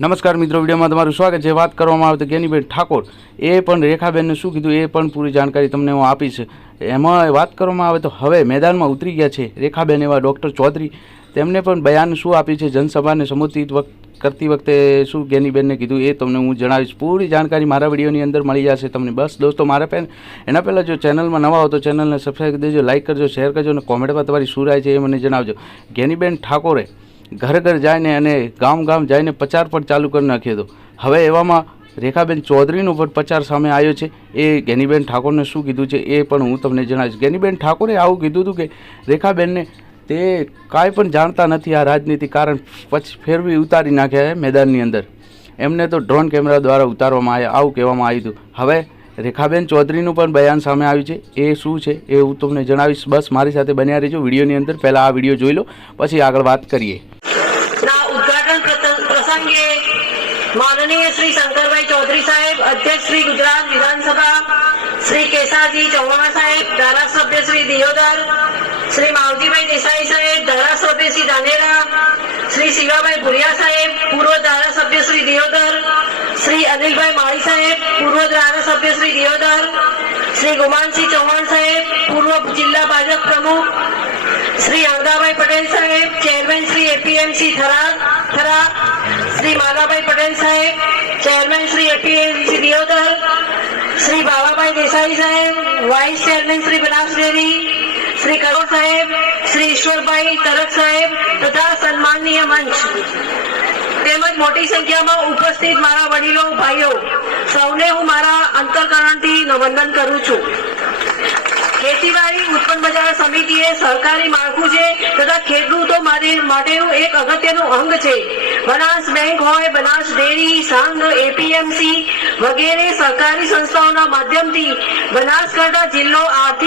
નમસ્કાર મિત્રો, વિડીયોમાં તમારું સ્વાગત છે। વાત કરવામાં આવે તો જ્ઞાનીબેન ઠાકોર એ પણ રેખાબેનને શું કીધું એ પણ પૂરી જાણકારી તમને હું આપીશ। એમાં વાત કરવામાં આવે તો હવે મેદાનમાં ઉતરી ગયા છે રેખાબેન એવા ડૉક્ટર ચૌધરી। તેમને પણ બયાન શું આપ્યું છે, જનસભાને સંબોધિત કરતી વખતે શું જ્ઞાનીબેનને કીધું એ તમને હું જણાવીશ। પૂરી જાણકારી મારા વિડીયોની અંદર મળી જશે તમને। બસ દોસ્તો, મારા એના પહેલાં જો ચેનલમાં નવા હો તો ચેનલને સબસ્ક્રાઈબ કરી દેજો, લાઇક કરજો, શેર કરજો અને કોમેન્ટમાં તમારી શું રાય છે એ મને જણાવજો। જ્ઞાનીબેન ઠાકોરે ઘર ઘર જાયને અને ગામ ગામ જઈને પ્રચાર પણ ચાલુ કરી નાખ્યો હતો। હવે એવામાં રેખાબેન ચૌધરીનો પણ પ્રચાર સામે આવ્યો છે। એ જ્ઞાનીબેન ઠાકોરને શું કીધું છે એ પણ હું તમને જણાવીશ। જ્ઞાનીબેન ઠાકોરે આવું કીધું હતું કે રેખાબેનને તે કાંઈ પણ જાણતા નથી આ રાજનીતિ, કારણ પછી ફેરવી ઉતારી નાખ્યા છે મેદાનની અંદર। એમને તો ડ્રોન કેમેરા દ્વારા ઉતારવામાં આવ્યા, આવું કહેવામાં આવ્યું હતું। હવે રેખાબેન ચૌધરીનું પણ બયાન સામે આવ્યું છે, એ શું છે એ હું તમને જણાવીશ। બસ મારી સાથે બન્યા રહેજો વિડીયોની અંદર। પહેલાં આ વિડીયો જોઈ લો, પછી આગળ વાત કરીએ। ઉદ્ઘાટન પ્રસંગે માનનીય શ્રી શંકરભાઈ ચૌધરી સાહેબ, અધ્યક્ષ શ્રી ગુજરાત વિધાનસભા, શ્રી કેસાજી ચૌહાણ સાહેબ, ધારાસભ્ય શ્રી દિયોદર, શ્રી માવજીભાઈ દેસાઈ સાહેબ, ધારાસભ્ય શ્રી ધાનેરા, શ્રી શિવાભાઈ ભુરિયા સાહેબ, પૂર્વ ધારાસભ્ય શ્રી દિયોદર, શ્રી અનિલભાઈ માળી સાહેબ, પૂર્વ ધારાસભ્ય શ્રી દિયોદર, શ્રી ગુમાનસિંહ ચૌહાણ સાહેબ, પૂર્વ જિલ્લા ભાજપ પ્રમુખ, Shri Angabhai Patel saheb, chairman Shri APMC Thara, Shri Malabhai Patel saheb, chairman Shri APMC Deodar, Shri Bavabhai Desai saheb, vice chairman Shri Banas dairy, Shri Karod saheb, Shri Ishwarbhai તરક સાહેબ તથા સન્માનનીય મંચ તેમજ મોટી સંખ્યામાં ઉપસ્થિત મારા વડીલો, ભાઈઓ, સૌને હું મારા અંતઃકરણથી વંદન કરું છું। ખેતીવાડી ઉત્પન્ન બજાર સમિતિ એ સરકારી માળખું છે તથા ખેડૂતો માટેનું એક અગત્યનું અંગ છે। બનાસ બેંક હોય, બનાસ ડેરી, સંઘ, એપીએમસી વગેરે સરકારી સંસ્થાઓના માધ્યમથી બનાસકાંઠા જિલ્લો આર્થિક